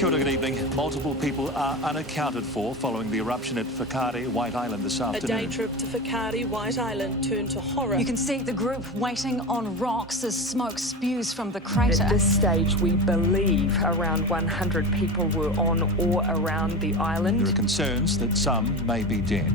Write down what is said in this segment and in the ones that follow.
Kia ora, good evening. Multiple people are unaccounted for following the eruption at Whakaari, White Island this afternoon. A day trip to Whakaari, White Island turned to horror. You can see the group waiting on rocks as smoke spews from the crater. At this stage, we believe around 100 people were on or around the island. There are concerns that some may be dead.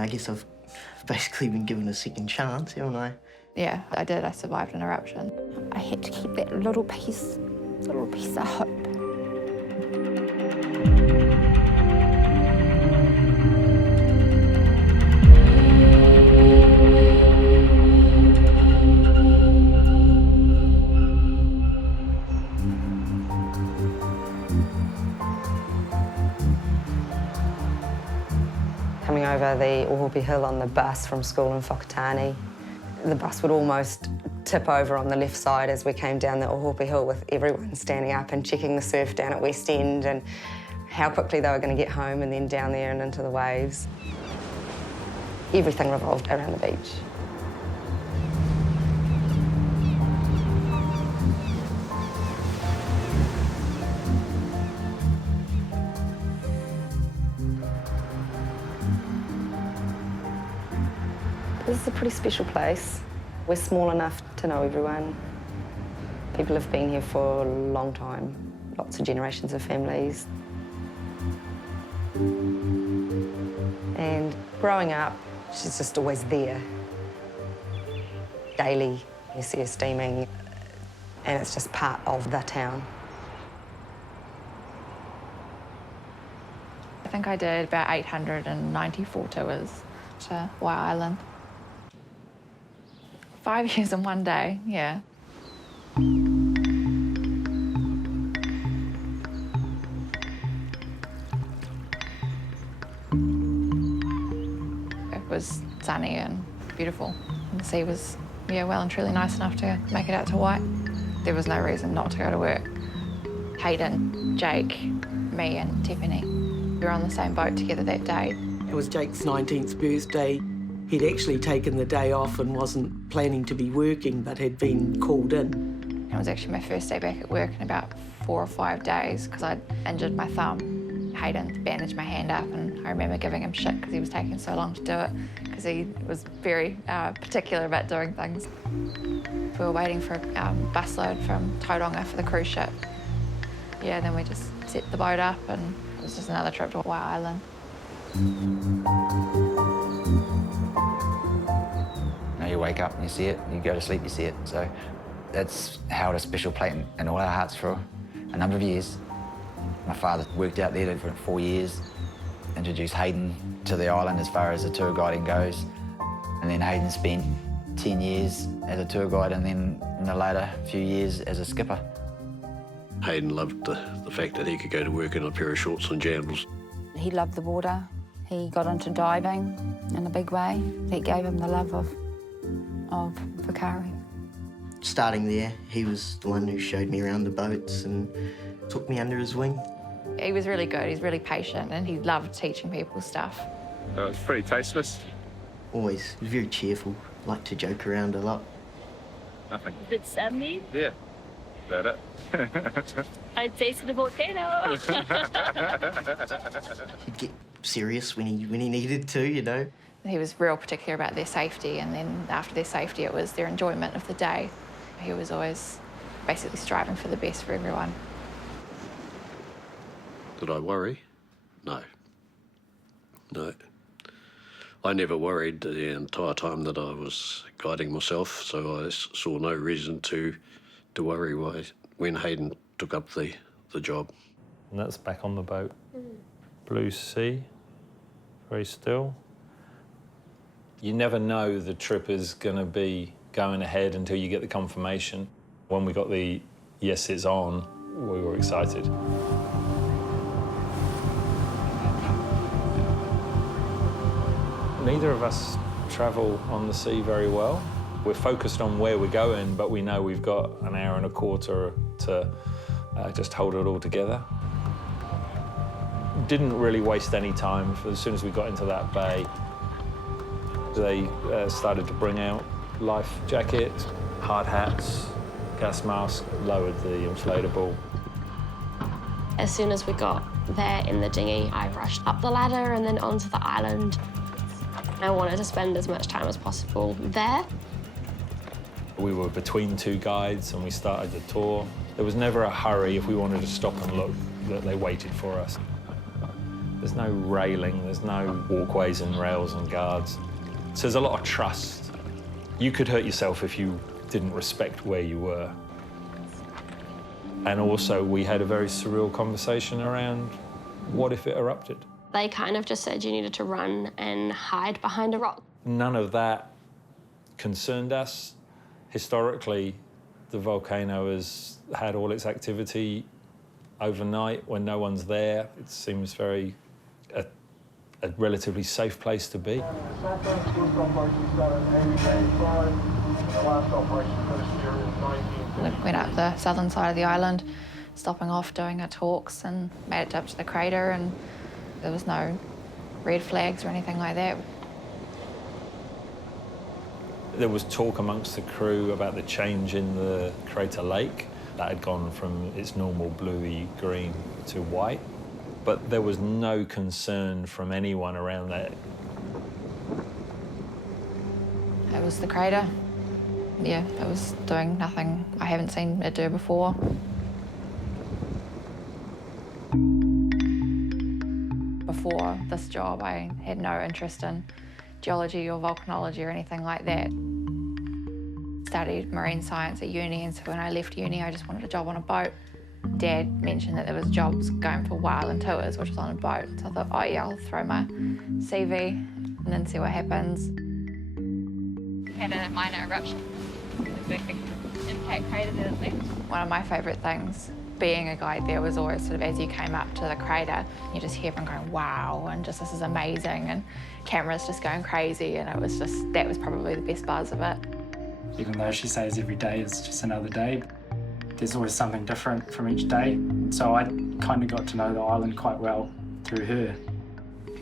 I guess I've basically been given a second chance, haven't I? Yeah, I did. I survived an eruption. I had to keep that little piece of hope. Coming over the Ohope Hill on the bus from school in Whakatane, the bus would almost tip over on the left side as we came down the Ohope Hill with everyone standing up and checking the surf down at West End and how quickly they were going to get home and then down there and into the waves. Everything revolved around the beach. This is a pretty special place. We're small enough to know everyone. People have been here for a long time, lots of generations of families. And growing up, she's just always there. Daily, you see her steaming, and it's just part of the town. I think I did about 894 tours to White Island. 5 years in one day, yeah. It was sunny and beautiful. And the sea was, yeah, well and truly nice enough to make it out to White. There was no reason not to go to work. Hayden, Jake, me and Tiffany, we were on the same boat together that day. It was Jake's 19th birthday. He'd actually taken the day off and wasn't planning to be working, but had been called in. It was actually my first day back at work in about 4 or 5 days because I'd injured my thumb. Hayden bandaged my hand up, and I remember giving him shit because he was taking so long to do it because he was very particular about doing things. We were waiting for a busload from Tauranga for the cruise ship. Yeah, then we just set the boat up and it was just another trip to White Island. You wake up and you see it, you go to sleep, you see it. So that's held a special place in all our hearts for a number of years. My father worked out there for 4 years, introduced Hayden to the island as far as the tour guiding goes. And then Hayden spent 10 years as a tour guide and then in the later few years as a skipper. Hayden loved the fact that he could go to work in a pair of shorts and jandals. He loved the water. He got into diving in a big way. That gave him the love of Whakaari. Starting there, he was the one who showed me around the boats and took me under his wing. He was really good, he's really patient, and he loved teaching people stuff. It was pretty tasteless. Always, he was very cheerful, liked to joke around a lot. Nothing. Did stab me? Yeah, about it. I tasted a volcano. He'd get serious when he needed to, you know. He was real particular about their safety, and then after their safety, it was their enjoyment of the day. He was always basically striving for the best for everyone. Did I worry? No. No. I never worried the entire time that I was guiding myself, so I saw no reason to worry when Hayden took up the job. And that's back on the boat. Blue sea, very still. You never know the trip is going to be going ahead until you get the confirmation. When we got the yes, it's on, we were excited. Neither of us travel on the sea very well. We're focused on where we're going, but we know we've got an hour and a quarter to just hold it all together. Didn't really waste any time. As soon as we got into that bay, they started to bring out life jackets, hard hats, gas masks, lowered the inflatable. As soon as we got there in the dinghy, I rushed up the ladder and then onto the island. I wanted to spend as much time as possible there. We were between two guides and we started the tour. There was never a hurry if we wanted to stop and look that they waited for us. There's no railing, there's no walkways and rails and guards. So there's a lot of trust. You could hurt yourself if you didn't respect where you were. And also we had a very surreal conversation around what if it erupted? They kind of just said you needed to run and hide behind a rock. None of that concerned us. Historically, the volcano has had all its activity overnight when no one's there. It seems a relatively safe place to be. We went up the southern side of the island, stopping off, doing our talks, and made it up to the crater, and there was no red flags or anything like that. There was talk amongst the crew about the change in the crater lake. That had gone from its normal bluey green to white, but there was no concern from anyone around that. It was the crater. Yeah, it was doing nothing I haven't seen it do before. Before this job, I had no interest in geology or volcanology or anything like that. Studied marine science at uni, and so when I left uni, I just wanted a job on a boat. Dad mentioned that there was jobs going for Whale and Tours, which was on a boat. So I thought, oh yeah, I'll throw my CV and then see what happens. Had a minor eruption. Big impact crater there at left. One of my favourite things being a guide there was always sort of as you came up to the crater, you just hear everyone going, wow, and just this is amazing, and cameras just going crazy, and it was just, that was probably the best buzz of it. Even though she says every day is just another day, there's always something different from each day. So I kind of got to know the island quite well through her.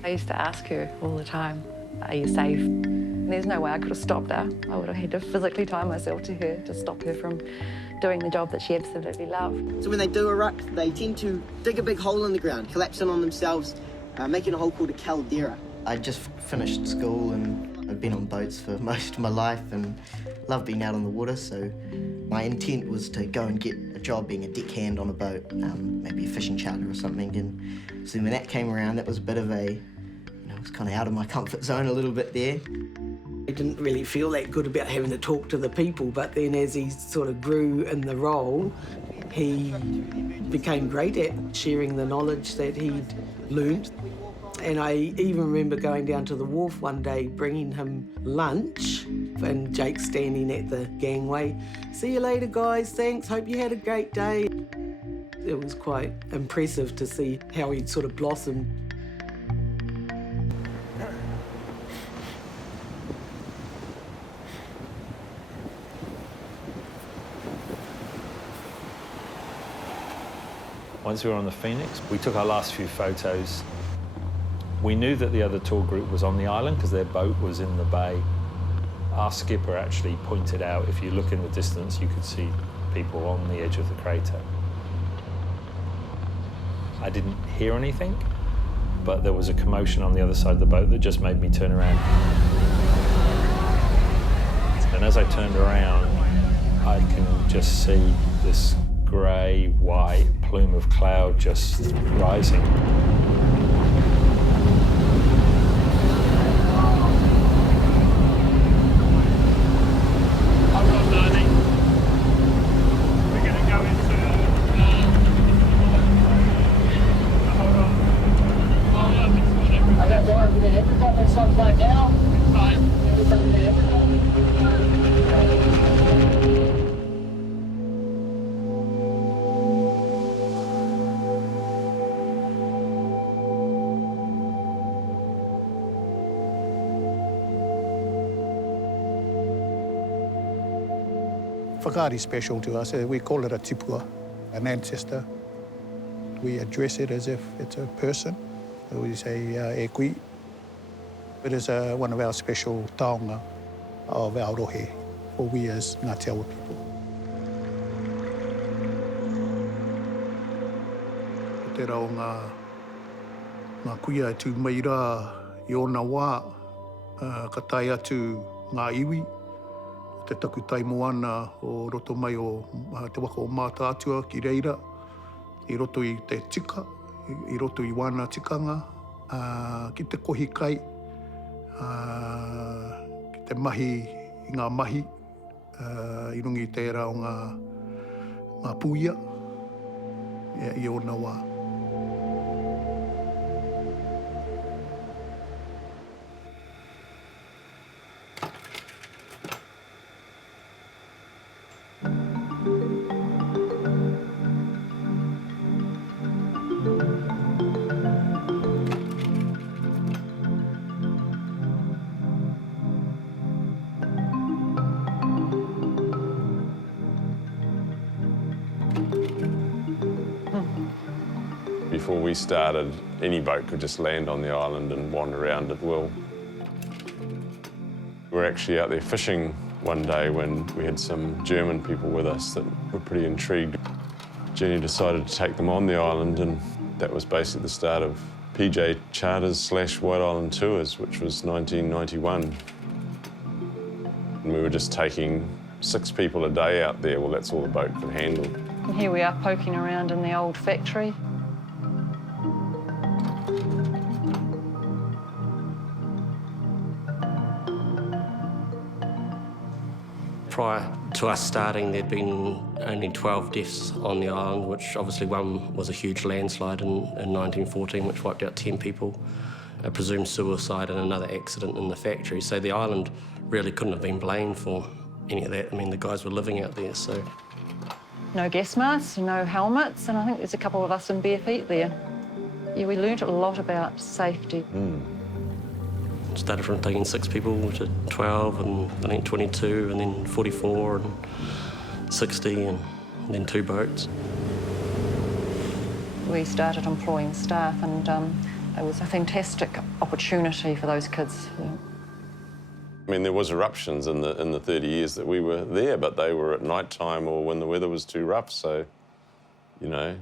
I used to ask her all the time, are you safe? And there's no way I could have stopped her. I would have had to physically tie myself to her to stop her from doing the job that she absolutely loved. So when they do erupt, they tend to dig a big hole in the ground, collapse in on themselves, making a hole called a caldera. I just finished school and I'd been on boats for most of my life and loved being out on the water, so my intent was to go and get a job being a deckhand on a boat, maybe a fishing charter or something. And so when that came around, that was a bit of a, it was kind of out of my comfort zone a little bit there. I didn't really feel that good about having to talk to the people, but then as he sort of grew in the role, he became great at sharing the knowledge that he'd learnt. And I even remember going down to the wharf one day, bringing him lunch, and Jake standing at the gangway. See you later, guys, thanks, hope you had a great day. It was quite impressive to see how he'd sort of blossomed. Once we were on the Phoenix, we took our last few photos. We knew that the other tour group was on the island because their boat was in the bay. Our skipper actually pointed out, if you look in the distance, you could see people on the edge of the crater. I didn't hear anything, but there was a commotion on the other side of the boat that just made me turn around. And as I turned around, I can just see this grey, white plume of cloud just rising. Whakaari special to us. We call it a tipua. an ancestor. We address it as if it's a person. We say e kui. It is one of our special taonga of our rohe for we as Ngāti Awa people. Te rao ngā kuia tu meira I ona wā, ka tai atu ngā iwi, te taku tai moana o roto mai o te waka o mātātua ki reira, I roto I te tika, I roto I wana tikanga, ki te kohi kai, ki te mahi, I ngā mahi, I rungi tērā o ngā puia, I ona wā. Before we started, any boat could just land on the island and wander around at will. We were actually out there fishing one day when we had some German people with us that were pretty intrigued. Jenny decided to take them on the island, and that was basically the start of PJ Charters / White Island Tours, which was 1991. And we were just taking 6 people a day out there. Well, that's all the boat could handle. And here we are poking around in the old factory. Prior to us starting, there'd been only 12 deaths on the island, which obviously one was a huge landslide in 1914, which wiped out 10 people, a presumed suicide and another accident in the factory. So the island really couldn't have been blamed for any of that. I mean, the guys were living out there, so. No gas masks, no helmets, and I think there's a couple of us in bare feet there. Yeah, we learnt a lot about safety. Started from taking 6 people to 12, and I think 22, and then 44, and 60, and then 2 boats. We started employing staff, and it was a fantastic opportunity for those kids. Yeah. I mean, there was eruptions in the 30 years that we were there, but they were at night time or when the weather was too rough, so, you know.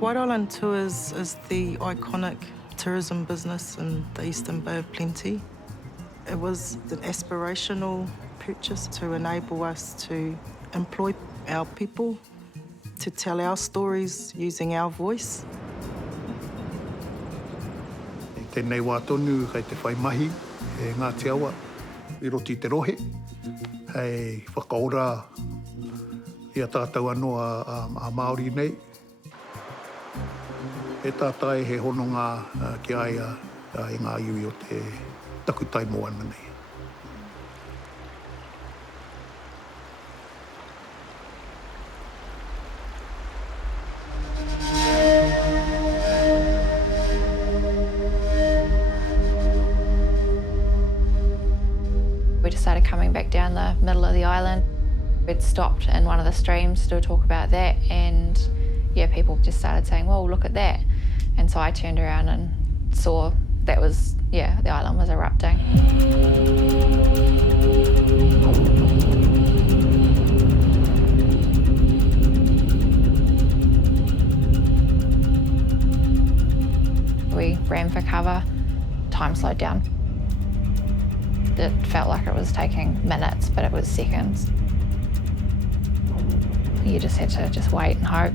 White Island Tours is the iconic tourism business in the Eastern Bay of Plenty. It was an aspirational purchase to enable us to employ our people, to tell our stories using our voice. Tēnei wā tonu kei te whai mahi e Ngāti Awa, I roti te rohe, hei whakaora I a tātou anō a Māori nei. E tātai he hononga ki aia I ngā iwi o te taku tai moana nei. We decided coming back down the middle of the island. We'd stopped in one of the streams to talk about that, and yeah, people just started saying, well, look at that. And so I turned around and saw that was, yeah, the island was erupting. We ran for cover, time slowed down. It felt like it was taking minutes, but it was seconds. You just had to just wait and hope.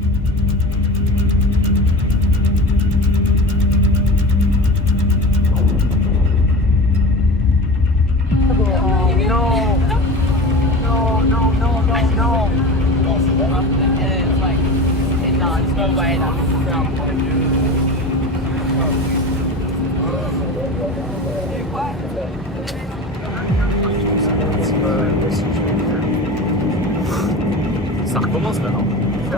Ça recommence maintenant. I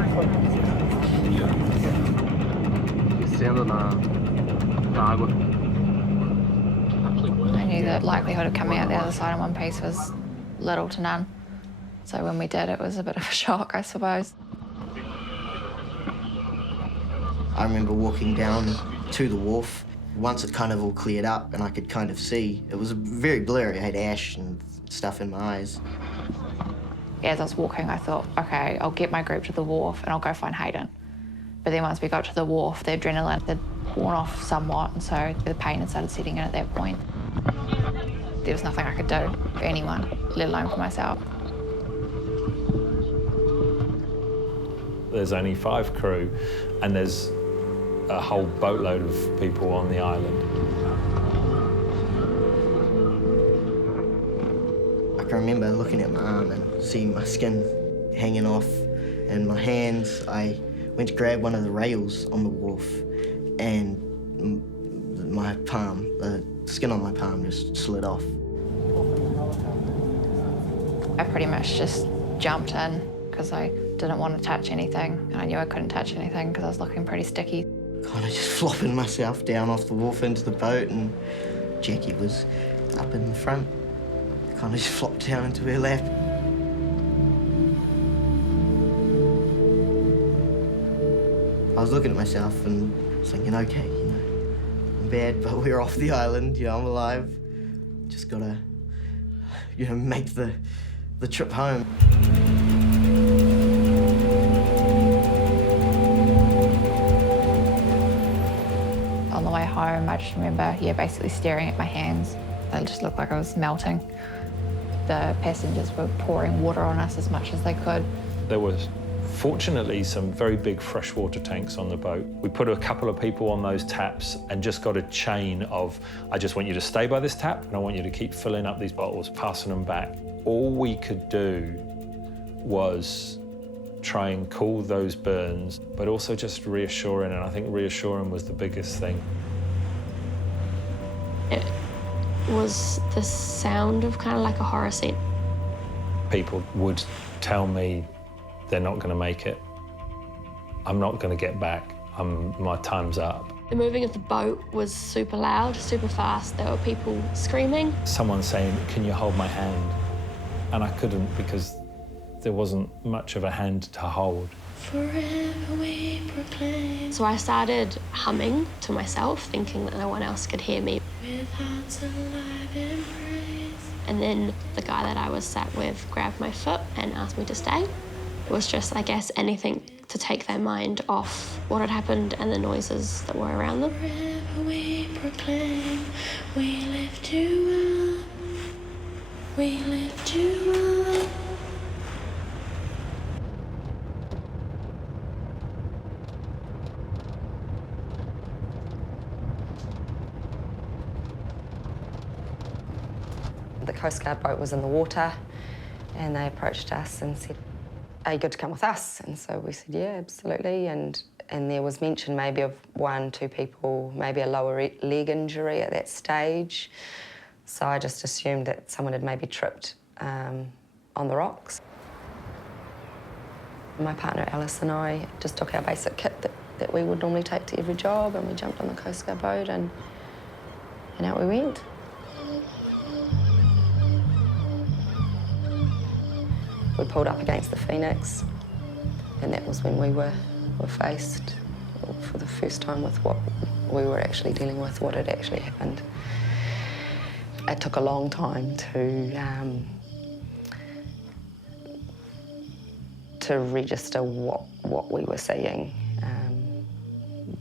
knew the likelihood of coming out the other side in one piece was little to none. So when we did, it was a bit of a shock, I suppose. I remember walking down to the wharf. Once it kind of all cleared up and I could kind of see, it was very blurry. I had ash and stuff in my eyes. As I was walking, I thought, OK, I'll get my group to the wharf and I'll go find Hayden. But then once we got to the wharf, the adrenaline had worn off somewhat, and so the pain had started setting in at that point. There was nothing I could do for anyone, let alone for myself. There's only 5 crew, and there's a whole boatload of people on the island. I can remember looking at my arm and seeing my skin hanging off, and my hands. I went to grab one of the rails on the wharf, and my palm, the skin on my palm just slid off. I pretty much just jumped in because I didn't want to touch anything. And I knew I couldn't touch anything because I was looking pretty sticky. Kind of just flopping myself down off the wharf into the boat, and Jackie was up in the front. Kind of just flopped down into her lap. I was looking at myself and thinking, okay, you know, I'm bad, but we're off the island, you know, I'm alive. Just gotta, you know, make the trip home. On the way home, I just remember, basically staring at my hands. They just looked like I was melting. The passengers were pouring water on us as much as they could. There was fortunately some very big freshwater tanks on the boat. We put a couple of people on those taps and just got a chain of, I just want you to stay by this tap and I want you to keep filling up these bottles, passing them back. All we could do was try and cool those burns, but also just reassuring, and I think reassuring was the biggest thing. It was the sound of kind of like a horror scene. People would tell me they're not going to make it. I'm not going to get back. My time's up. The moving of the boat was super loud, super fast. There were people screaming. Someone saying, "Can you hold my hand?" And I couldn't because there wasn't much of a hand to hold. Forever we proclaim. So I started humming to myself, thinking that no one else could hear me. With hearts alive in praise. And then the guy that I was sat with grabbed my foot and asked me to stay. It was just, I guess, anything to take their mind off what had happened and the noises that were around them. Forever we proclaim, we lift you up, we lift you up. The Coast Guard boat was in the water and they approached us and said, "Are you good to come with us?" And so we said, yeah, absolutely. And there was mention maybe of 1-2 people, maybe a lower leg injury at that stage. So I just assumed that someone had maybe tripped on the rocks. My partner Alice and I just took our basic kit that we would normally take to every job, and we jumped on the Coast Guard boat and out we went. We pulled up against the Phoenix, and that was when we were faced for the first time with what we were actually dealing with, what had actually happened. It took a long time to register what we were seeing,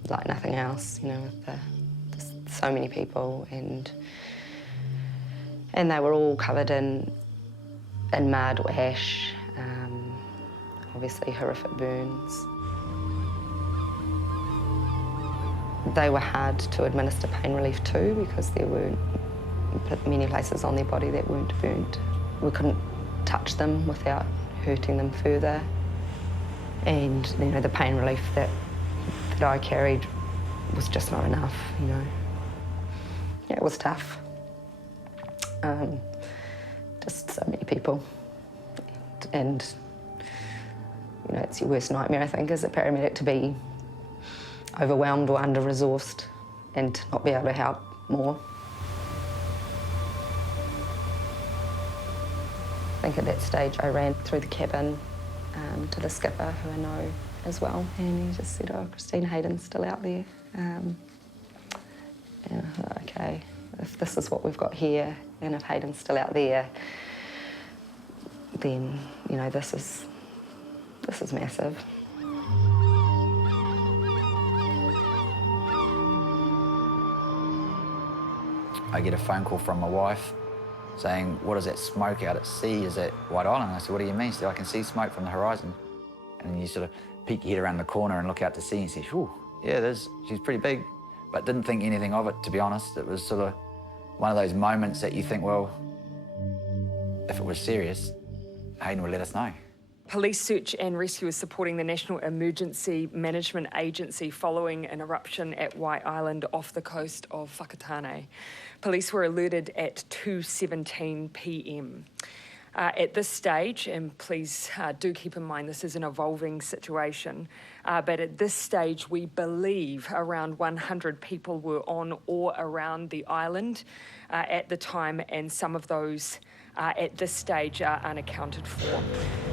like nothing else, you know, with so many people, and they were all covered in mud or ash, obviously horrific burns. They were hard to administer pain relief to because there were many places on their body that weren't burnt. We couldn't touch them without hurting them further. And, you know, the pain relief that I carried was just not enough, you know. Yeah, it was tough. Just so many people. And You know, it's your worst nightmare, I think, as a paramedic, to be overwhelmed or under-resourced and to not be able to help more. I think at that stage I ran through the cabin to the skipper, who I know as well, and he just said, "Oh, Christine, Hayden's still out there." And I thought, okay, if this is what we've got here, and if Hayden's still out there, then, you know, this is massive. I get a phone call from my wife saying, "What is that smoke out at sea? Is that White Island?" I said, "What do you mean?" She said, "I can see smoke from the horizon." And then you sort of peek your head around the corner and look out to sea and say, "Whew, yeah, she's pretty big." But didn't think anything of it, to be honest. It was sort of one of those moments that you think, well, if it was serious, Hayden would let us know. Police search and rescue is supporting the National Emergency Management Agency following an eruption at White Island off the coast of Whakatane. Police were alerted at 2:17 p.m. At this stage, and please do keep in mind this is an evolving situation, but at this stage we believe around 100 people were on or around the island at the time, and some of those at this stage are unaccounted for.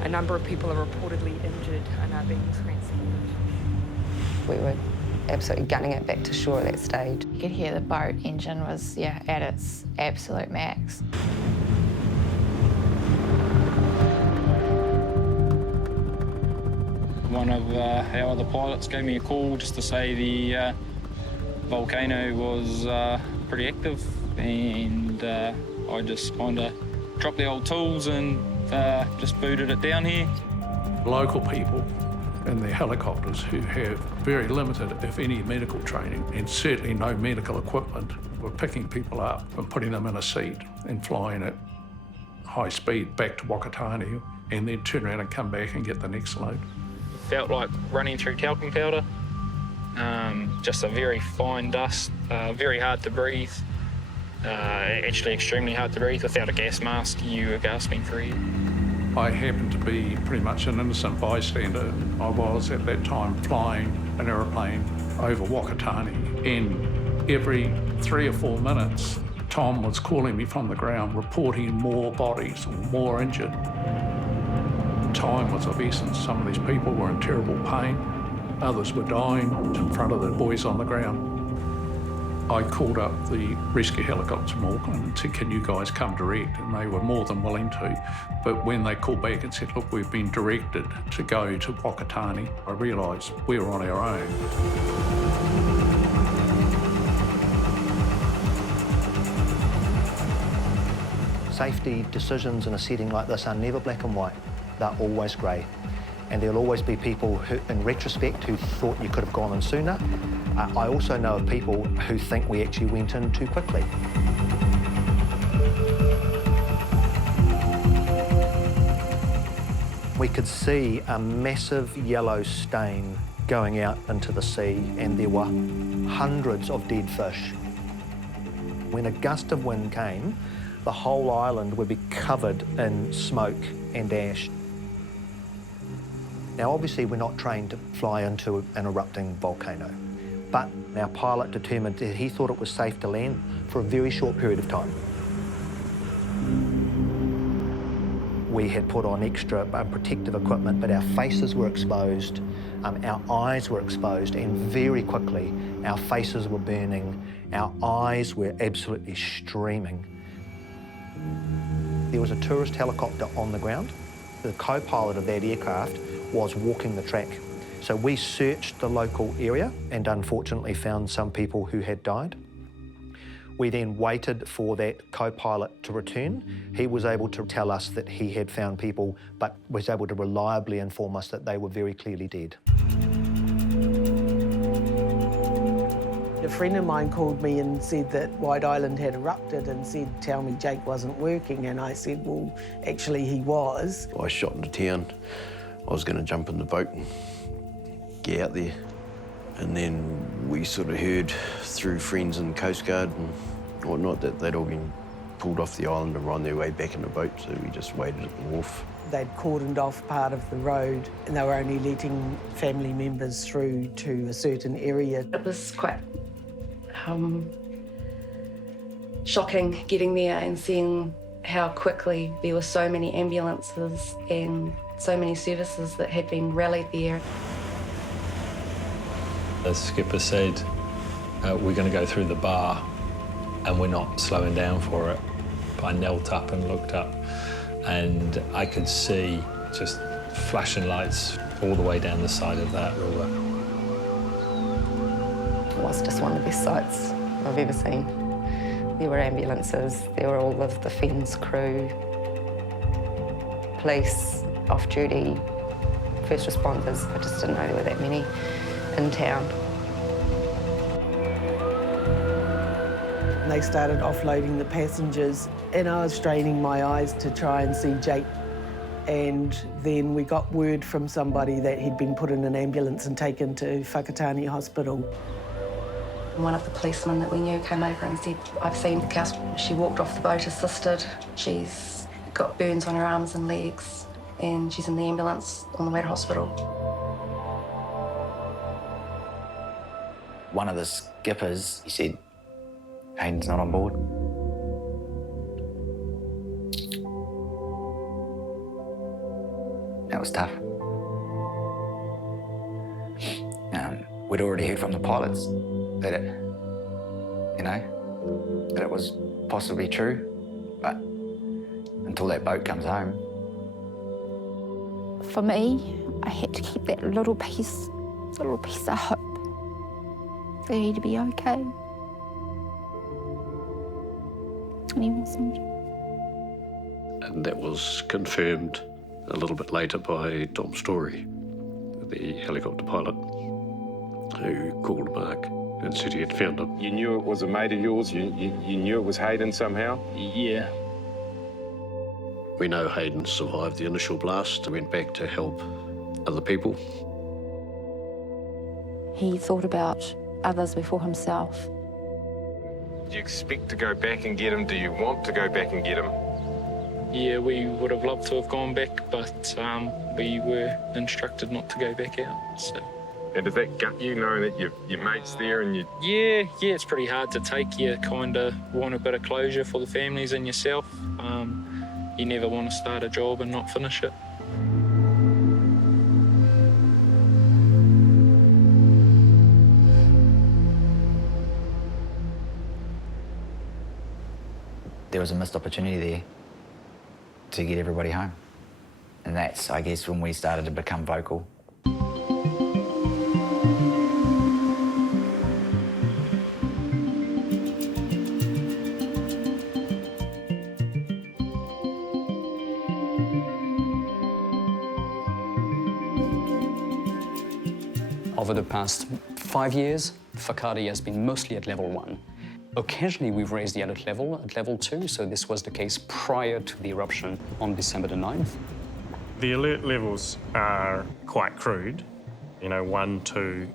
A number of people are reportedly injured and are being transported. We were absolutely gunning it back to shore at that stage. You could hear the boat engine was, at its absolute max. One of our other pilots gave me a call just to say the Volcano was pretty active, and I just kind of dropped the old tools and just booted it down here. Local people and their helicopters who have very limited, if any, medical training and certainly no medical equipment were picking people up and putting them in a seat and flying at high speed back to Whakatane and then turn around and come back and get the next load. Felt like running through talcum powder, just a very fine dust, very hard to breathe. Actually extremely hard to breathe. Without a gas mask, you were gasping for air. I happened to be pretty much an innocent bystander. I was at that time flying an aeroplane over Whakatane, and every 3 or 4 minutes, Tom was calling me from the ground, reporting more bodies, more injured. Time was of essence. Some of these people were in terrible pain. Others were dying in front of the boys on the ground. I called up the rescue helicopter from Auckland and said, "Can you guys come direct?" And they were more than willing to. But when they called back and said, "Look, we've been directed to go to Whakatane," I realised we were on our own. Safety decisions in a setting like this are never black and white. They're always grey. And there'll always be people who, in retrospect, who thought you could have gone in sooner. I also know of people who think we actually went in too quickly. We could see a massive yellow stain going out into the sea, and there were hundreds of dead fish. When a gust of wind came, the whole island would be covered in smoke and ash. Now, obviously, we're not trained to fly into an erupting volcano, but our pilot determined that he thought it was safe to land for a very short period of time. We had put on extra protective equipment, but our faces were exposed, our eyes were exposed, and very quickly our faces were burning, our eyes were absolutely streaming. There was a tourist helicopter on the ground. The co-pilot of that aircraft was walking the track. So we searched the local area and unfortunately found some people who had died. We then waited for that co-pilot to return. He was able to tell us that he had found people, but was able to reliably inform us that they were very clearly dead. A friend of mine called me and said that White Island had erupted and said, "Tell me Jake wasn't working." And I said, "Well, actually he was." I shot into town. I was going to jump in the boat and get out there. And then we sort of heard through friends and Coast Guard and whatnot that they'd all been pulled off the island and were on their way back in the boat, so we just waited at the wharf. They'd cordoned off part of the road and they were only letting family members through to a certain area. It was quite shocking getting there and seeing how quickly there were so many ambulances and so many services that had been rallied there. The skipper said, we're going to go through the bar and we're not slowing down for it. I knelt up and looked up and I could see just flashing lights all the way down the side of that river. It was just one of the best sights I've ever seen. There were ambulances, there were all of the Fens crew, police, off-duty, first responders. I just didn't know there were that many in town. They started offloading the passengers and I was straining my eyes to try and see Jake. And then we got word from somebody that he'd been put in an ambulance and taken to Whakatane Hospital. One of the policemen that we knew came over and said, I've seen Cass. She walked off the boat assisted. She's got burns on her arms and legs and she's in the ambulance on the way to hospital. One of the skippers, he said, Hayden's not on board. That was tough. We'd already heard from the pilots that it was possibly true, but until that boat comes home. For me, I had to keep that little piece of hope for he to be okay. And he wasn't. And that was confirmed a little bit later by Tom Story, the helicopter pilot, who called Mark and said he had found him. You knew it was a mate of yours? You knew it was Hayden somehow? Yeah. We know Hayden survived the initial blast and went back to help other people. He thought about others before himself. Do you expect to go back and get him? Do you want to go back and get him? Yeah, we would have loved to have gone back, but we were instructed not to go back out, so. And does that gut you, knowing that your mate's there and you... Yeah, it's pretty hard to take. You kind of want a bit of closure for the families and yourself. You never want to start a job and not finish it. There was a missed opportunity there to get everybody home. And that's, I guess, when we started to become vocal. Over the past 5 years, Whakaari has been mostly at level 1. Occasionally, we've raised the alert level at level 2, so this was the case prior to the eruption on December the 9th. The alert levels are quite crude, 1, 2,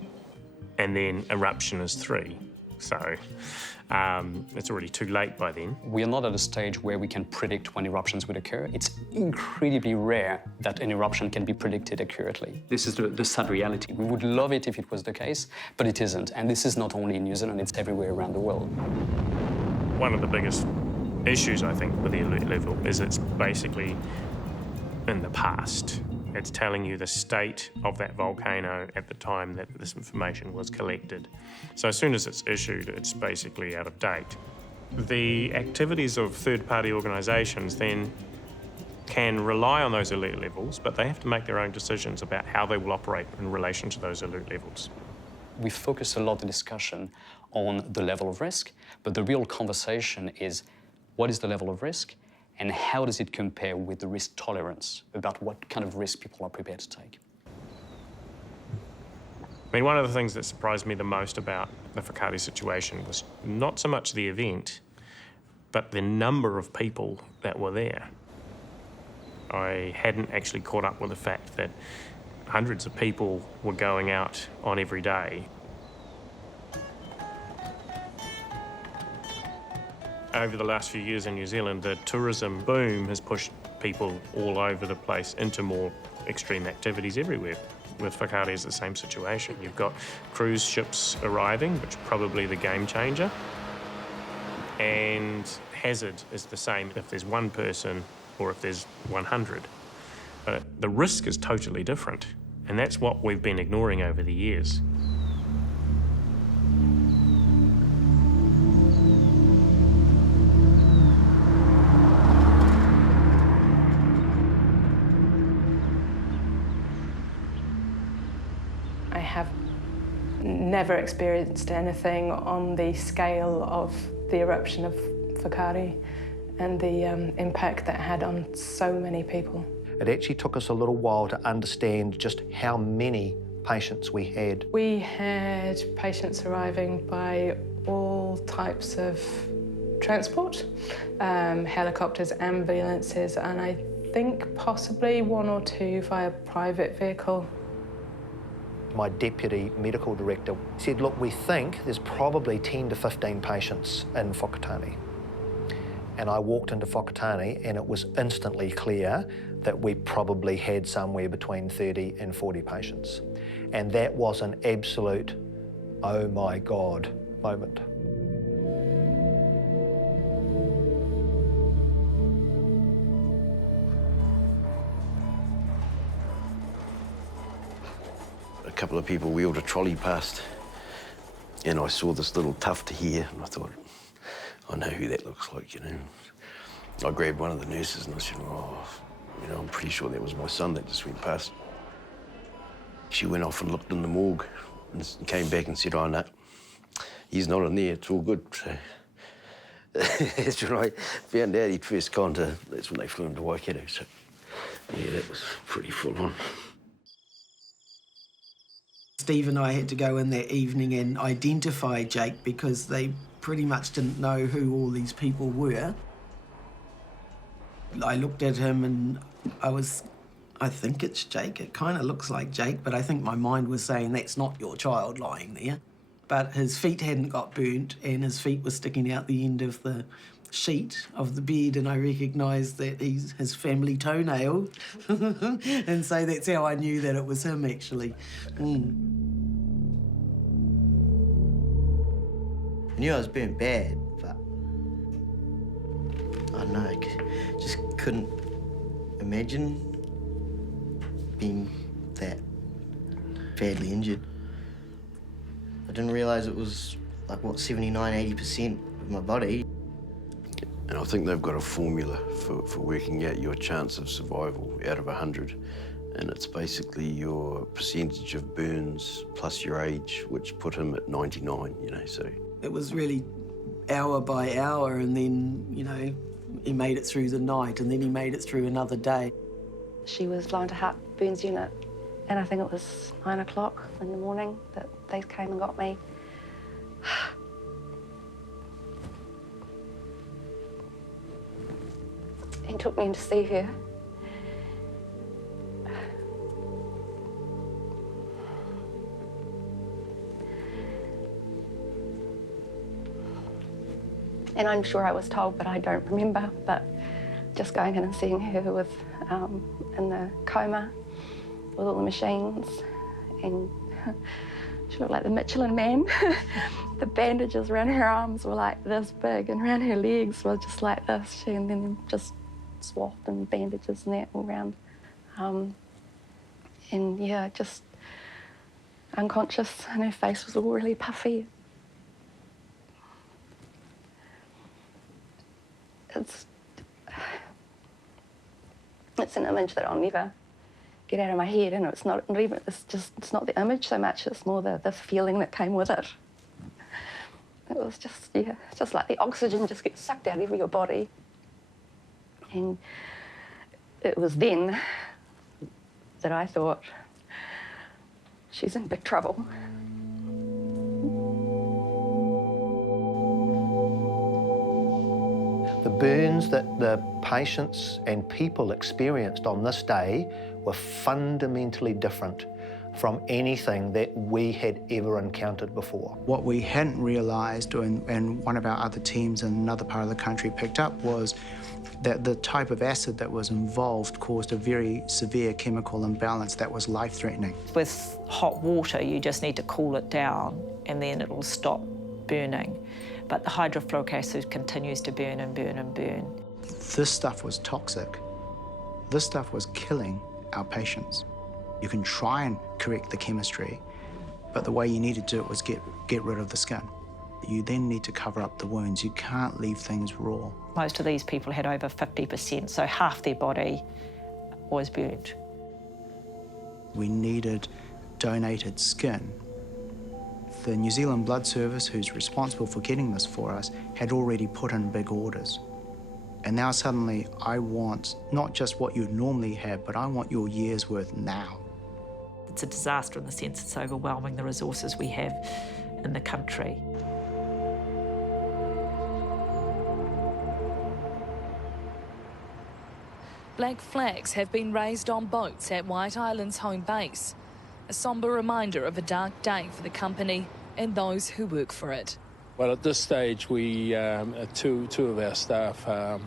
and then eruption is 3. So it's already too late by then. We are not at a stage where we can predict when eruptions would occur. It's incredibly rare that an eruption can be predicted accurately. This is the sad reality. We would love it if it was the case, but it isn't. And this is not only in New Zealand, it's everywhere around the world. One of the biggest issues, I think, with the alert level is it's basically in the past. It's telling you the state of that volcano at the time that this information was collected. So as soon as it's issued, it's basically out of date. The activities of third-party organisations then can rely on those alert levels, but they have to make their own decisions about how they will operate in relation to those alert levels. We focus a lot of the discussion on the level of risk, but the real conversation is what is the level of risk and how does it compare with the risk tolerance about what kind of risk people are prepared to take? I mean, one of the things that surprised me the most about the Whakaari situation was not so much the event, but the number of people that were there. I hadn't actually caught up with the fact that hundreds of people were going out on every day. over the last few years in New Zealand, the tourism boom has pushed people all over the place into more extreme activities everywhere. With Whakaari, it's the same situation. You've got cruise ships arriving, which is probably the game changer. And hazard is the same if there's one person or if there's 100. But the risk is totally different. And that's what we've been ignoring over the years. I have never experienced anything on the scale of the eruption of Whakaari and the impact that had on so many people. It actually took us a little while to understand just how many patients we had. We had patients arriving by all types of transport, helicopters, ambulances, and I think possibly one or two via private vehicle. My deputy medical director said, look, we think there's probably 10 to 15 patients in Whakatane. And I walked into Whakatane and it was instantly clear that we probably had somewhere between 30 and 40 patients. And that was an absolute, oh my God, moment. A couple of people wheeled a trolley past and I saw this little tuft here and I thought, I know who that looks like, you know. I grabbed one of the nurses and I said, oh, you know, I'm pretty sure that was my son that just went past. She went off and looked in the morgue and came back and said, oh, no, he's not in there, it's all good. So that's when I found out he'd first gone to, that's when they flew him to Waikato. So, yeah, that was pretty full on. Steve and I had to go in that evening and identify Jake because they pretty much didn't know who all these people were. I looked at him and I think it's Jake. It kind of looks like Jake, but I think my mind was saying that's not your child lying there. But his feet hadn't got burnt and his feet were sticking out the end of the sheet of the bed, and I recognised that he's his family toenail. And so that's how I knew that it was him, actually. I knew I was burnt bad, but I don't know, I just couldn't imagine being that badly injured. I didn't realise it was like, what, 79, 80% of my body. And I think they've got a formula for working out your chance of survival out of 100. And it's basically your percentage of burns plus your age, which put him at 99, you know, so. It was really hour by hour, and then, you know, he made it through the night, and then he made it through another day. She was lying to heart burns unit, and I think it was 9 o'clock in the morning that they came and got me. And took me in to see her. And I'm sure I was told, but I don't remember. But just going in and seeing her with in the coma with all the machines, and she looked like the Michelin Man. The bandages around her arms were like this big, and around her legs were just like this. And then just swathed and bandages and that all around. And yeah, just unconscious, and her face was all really puffy. It's an image that I'll never get out of my head, and it's not even, it's not the image so much, it's more the feeling that came with it. It was just, yeah, it's just like the oxygen just gets sucked out of your body. And it was then that I thought, she's in big trouble. The burns that the patients and people experienced on this day were fundamentally different from anything that we had ever encountered before. What we hadn't realised, and one of our other teams in another part of the country picked up, was that the type of acid that was involved caused a very severe chemical imbalance that was life-threatening. With hot water, you just need to cool it down and then it will stop burning. But the hydrofluoric acid continues to burn and burn and burn. This stuff was toxic. This stuff was killing our patients. You can try and correct the chemistry, but the way you need to do it was get rid of the skin. You then need to cover up the wounds. You can't leave things raw. Most of these people had over 50%, so half their body was burnt. We needed donated skin. The New Zealand Blood Service, who's responsible for getting this for us, had already put in big orders. And now suddenly I want not just what you'd normally have, but I want your year's worth now. It's a disaster in the sense it's overwhelming the resources we have in the country. Black flags have been raised on boats at White Island's home base, a sombre reminder of a dark day for the company and those who work for it. Well, at this stage, we two of our staff have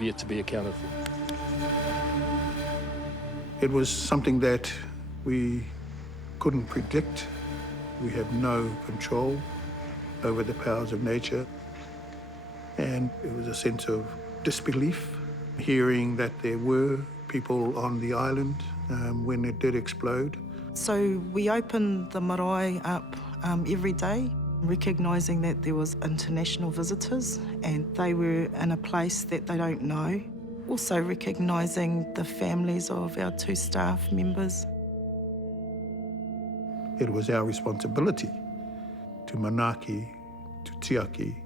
yet to be accounted for. It was something that we couldn't predict. We had no control over the powers of nature. And it was a sense of disbelief, hearing that there were people on the island when it did explode. So we opened the marae up every day, recognising that there was international visitors and they were in a place that they don't know. Also recognising the families of our 2 staff members. It was our responsibility to manaki, to tiaki,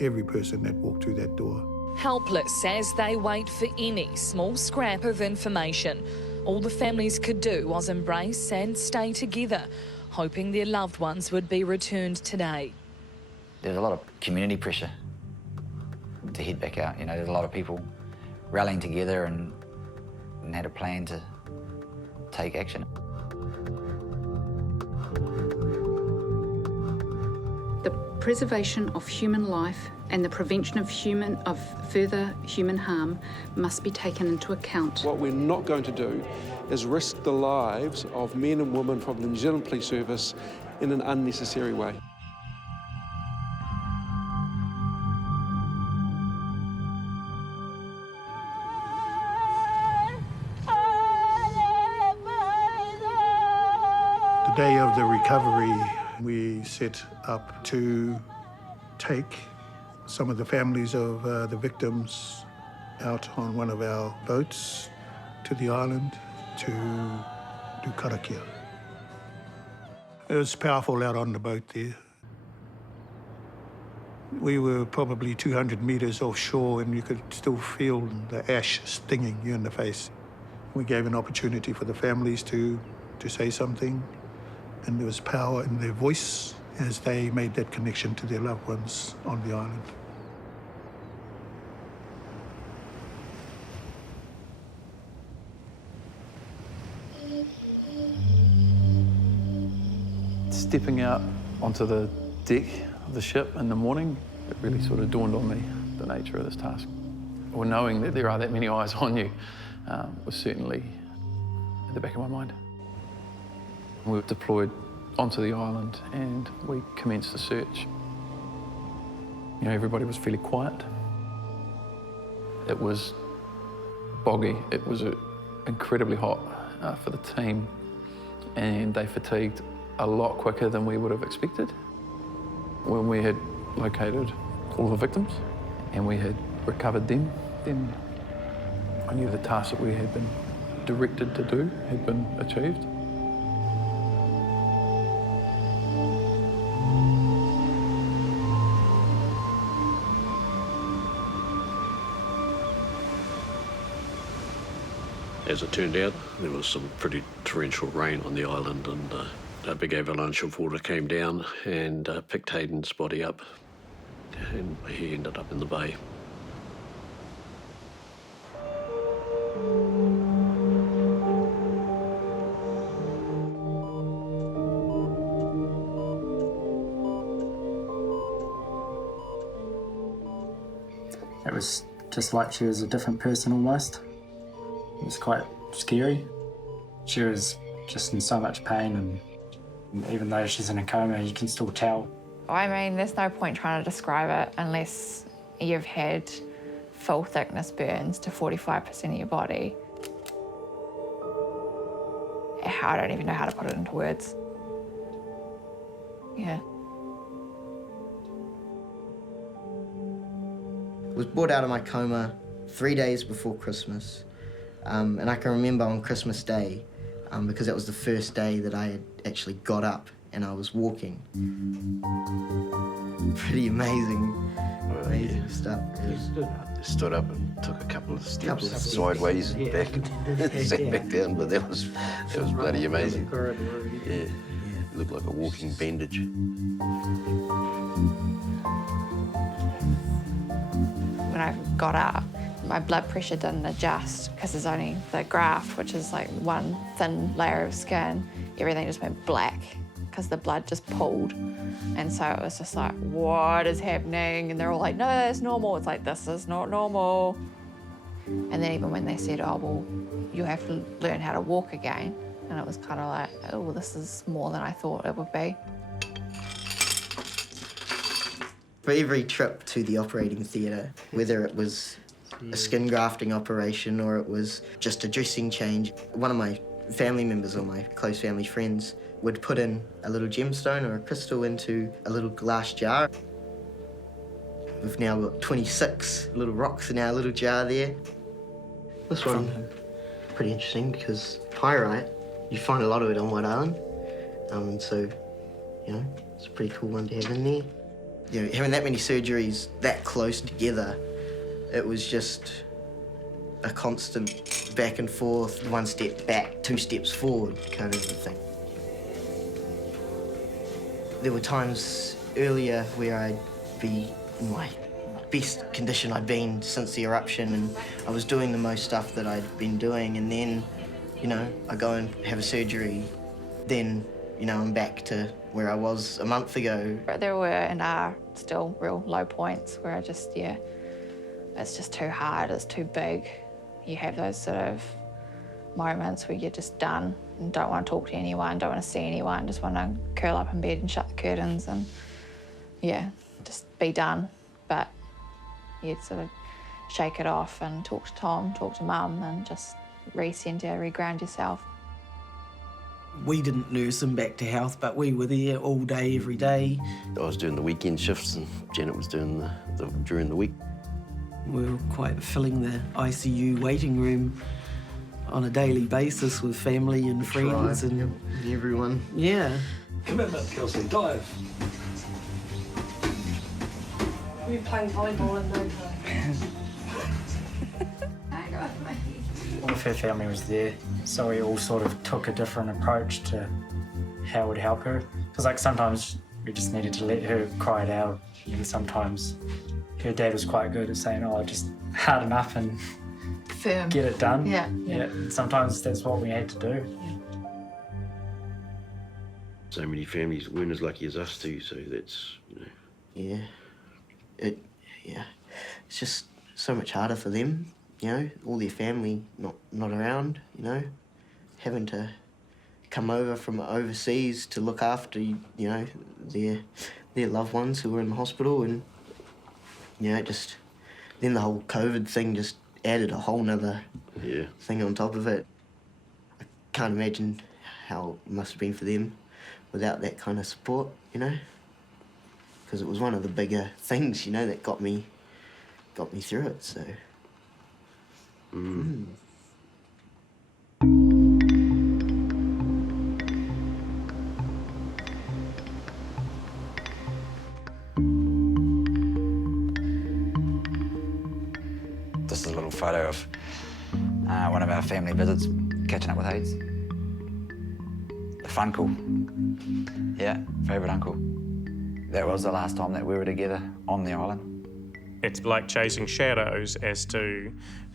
every person that walked through that door. Helpless as they wait for any small scrap of information, all the families could do was embrace and stay together, hoping their loved ones would be returned today. There's a lot of community pressure to head back out. You know, there's a lot of people rallying together and had a plan to take action. The preservation of human life and the prevention of further human harm must be taken into account. What we're not going to do is risk the lives of men and women from the New Zealand Police Service in an unnecessary way. The day of the recovery, we set up to take some of the families of the victims out on one of our boats to the island to do karakia. It was powerful out on the boat there. We were probably 200 metres offshore and you could still feel the ash stinging you in the face. We gave an opportunity for the families to say something, and there was power in their voice as they made that connection to their loved ones on the island. Stepping out onto the deck of the ship in the morning, it really sort of dawned on me the nature of this task. Or knowing that there are that many eyes on you was certainly at the back of my mind. We were deployed onto the island and we commenced the search. You know, everybody was fairly quiet. It was boggy. It was incredibly hot for the team, and they fatigued a lot quicker than we would have expected. When we had located all the victims and we had recovered them, then I knew the task that we had been directed to do had been achieved. As it turned out, there was some pretty torrential rain on the island, and a big avalanche of water came down and picked Hayden's body up, and he ended up in the bay. was just like she was a different person almost. It was quite scary. She was just in so much pain, and even though she's in a coma, you can still tell. I mean, there's no point trying to describe it unless you've had full thickness burns to 45% of your body. I don't even know how to put it into words. Yeah. I was brought out of my coma 3 days before Christmas. And I can remember on Christmas Day, because that was the first day that I had actually got up and I was walking. Pretty amazing, amazing stuff. Stood up and took a couple of steps sideways and back, sat back down, but that was bloody amazing. Yeah, looked like a walking bandage. When I got up, my blood pressure didn't adjust because there's only the graft, which is like one thin layer of skin. Everything just went black because the blood just pooled. And so it was just like, what is happening? And they're all like, no, that's normal. It's like, this is not normal. And then even when they said, oh, well, you have to learn how to walk again. And it was kind of like, oh, well, this is more than I thought it would be. For every trip to the operating theatre, whether it was a skin grafting operation or it was just a dressing change, one of my family members or my close family friends would put in a little gemstone or a crystal into a little glass jar. We've now got 26 little rocks in our little jar there. This one, pretty interesting because pyrite, you find a lot of it on White Island. And so, you know, it's a pretty cool one to have in there. You know, having that many surgeries that close together, it was just a constant back and forth, 1 step back, 2 steps forward kind of a thing. There were times earlier where I'd be in my best condition I'd been since the eruption, and I was doing the most stuff that I'd been doing, and then, you know, I go and have a surgery, then, you know, I'm back to where I was a month ago. There were and are still real low points where I just, yeah, it's just too hard, it's too big. You have those sort of moments where you're just done and don't want to talk to anyone, don't want to see anyone, just want to curl up in bed and shut the curtains and, yeah, just be done. But you'd sort of shake it off and talk to Tom, talk to Mum, and just recenter, reground yourself. We didn't nurse him back to health, but we were there all day, every day. I was doing the weekend shifts and Janet was doing the during the week. We were quite filling the ICU waiting room on a daily basis with family and friends and everyone. Yeah. Commitment, Kelsey, dive. We're playing volleyball in no time. All of her family was there, so we all sort of took a different approach to how it would help her. Because like sometimes we just needed to let her cry it out, and sometimes her dad was quite good at saying, oh, just harden up and firm. Get it done. Yeah. Yeah. Sometimes that's what we had to do. So many families weren't as lucky as us too, so that's, you know. Yeah. It's just so much harder for them, you know, all their family not around, you know, having to come over from overseas to look after, you know, their loved ones who were in the hospital, and, you know, just, then the whole COVID thing just added a whole nother thing on top of it. I can't imagine how it must have been for them without that kind of support, you know, because it was one of the bigger things, you know, that got me through it, so. This is a little photo of one of our family visits, catching up with Hades. The Funkle. Yeah, favourite uncle. That was the last time that we were together on the island. It's like chasing shadows as to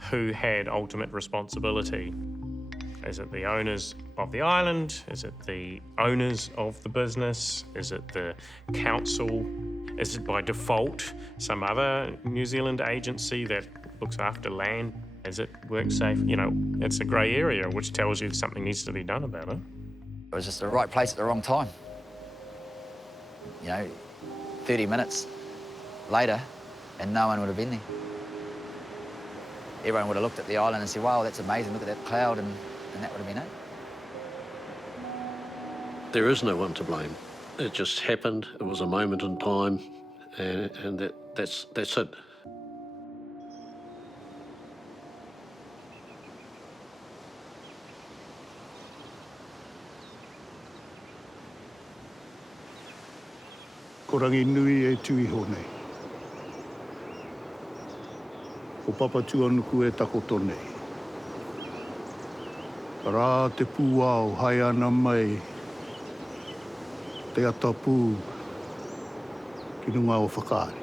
who had ultimate responsibility. Is it the owners of the island? Is it the owners of the business? Is it the council? Is it by default some other New Zealand agency that looks after land? Is it work safe? You know, it's a grey area, which tells you something needs to be done about it. It was just the right place at the wrong time. You know, 30 minutes later, and no one would have been there. Everyone would have looked at the island and said, wow, that's amazing, look at that cloud, and that would have been it. There is no one to blame. It just happened. It was a moment in time, and that's it. Ko rangi nui e tui honei. Ko papa tuanuku e takoto nei. Rā te pūao hai ana mai. Te ata pū ki runga o whakaari.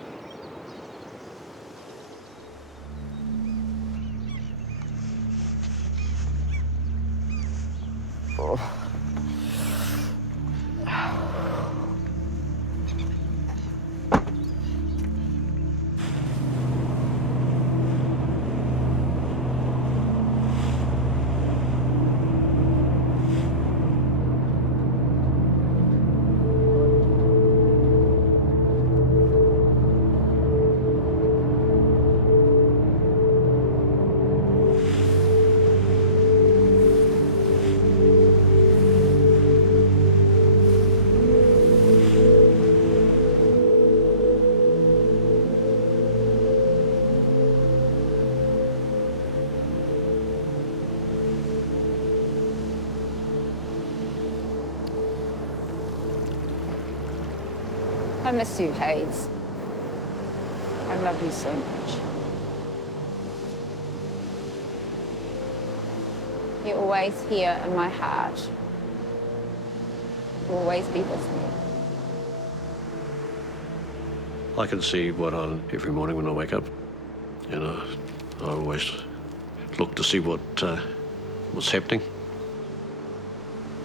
I miss you, Hayes. I love you so much. You're always here in my heart. You'll always be with me. I can see what on every morning when I wake up. You know, I always look to see what's happening.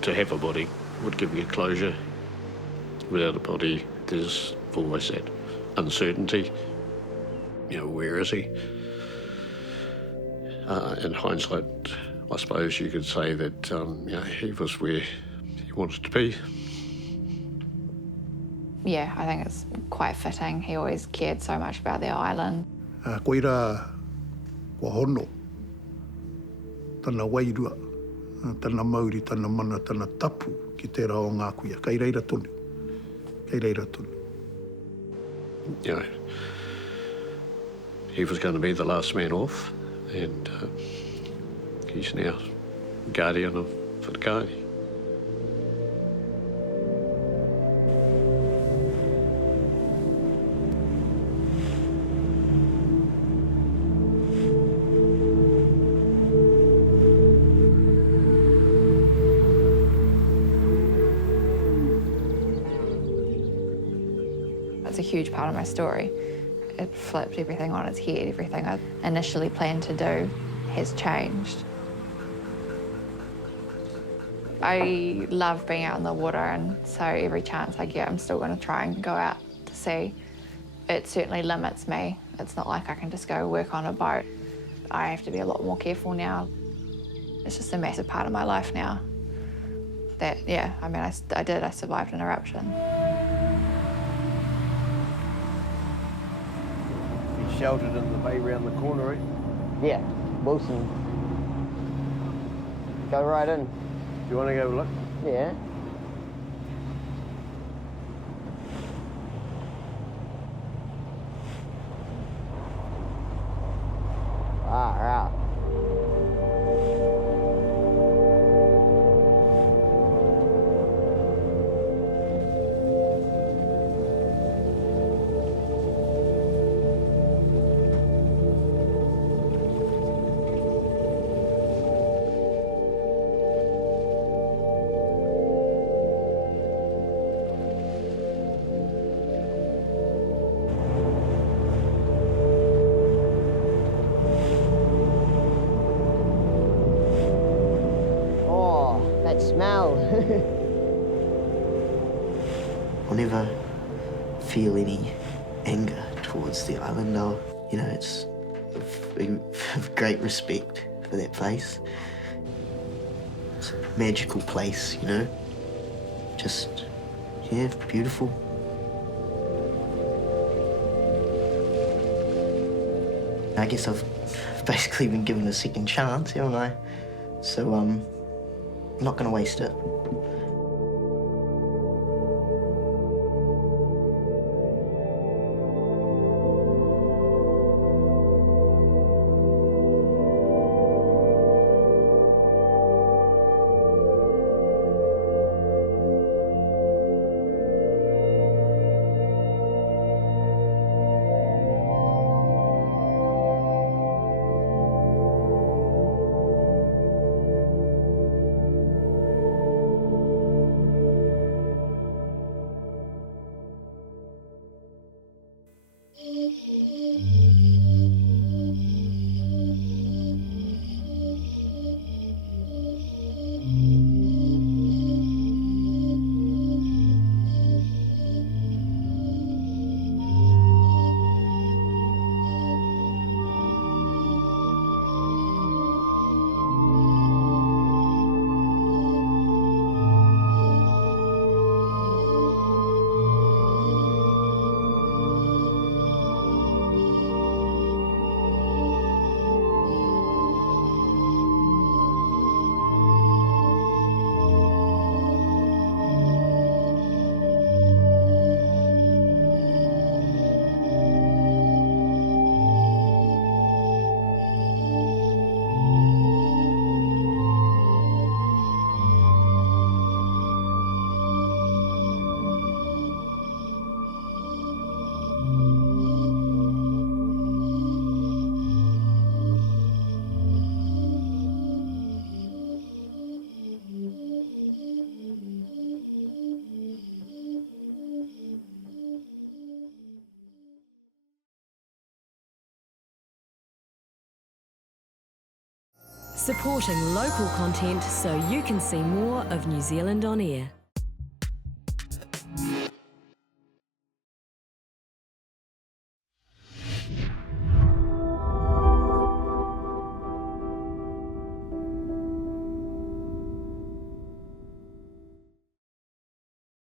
To have a body would give you closure. Without a body, there's always that uncertainty. You know, where is he? In hindsight, I suppose you could say that you know, he was where he wanted to be. Yeah, I think it's quite fitting. He always cared so much about the island. Koira kua hono. Tana wairua, tana mauri, tana mana, tana tapu ki te rao ngā kuia. Kei reira tonu. Kei reira tonu. You know, he was going to be the last man off, and he's now guardian of Volcano. It's a huge part of my story. It flipped everything on its head. Everything I initially planned to do has changed. I love being out in the water, and so every chance I get, I'm still going to try and go out to sea. It certainly limits me. It's not like I can just go work on a boat. I have to be a lot more careful now. It's just a massive part of my life now. That, yeah, I mean, I survived an eruption. Sheltered in the bay round the corner, eh? Yeah, Wilson. Go right in. Do you want to go have a look? Yeah. Right. I'll never feel any anger towards the island. You know, it's of great respect for that place. It's a magical place, you know. Just, yeah, beautiful. I guess I've basically been given a second chance, haven't I? So, I'm not going to waste it. Supporting local content so you can see more of New Zealand on air.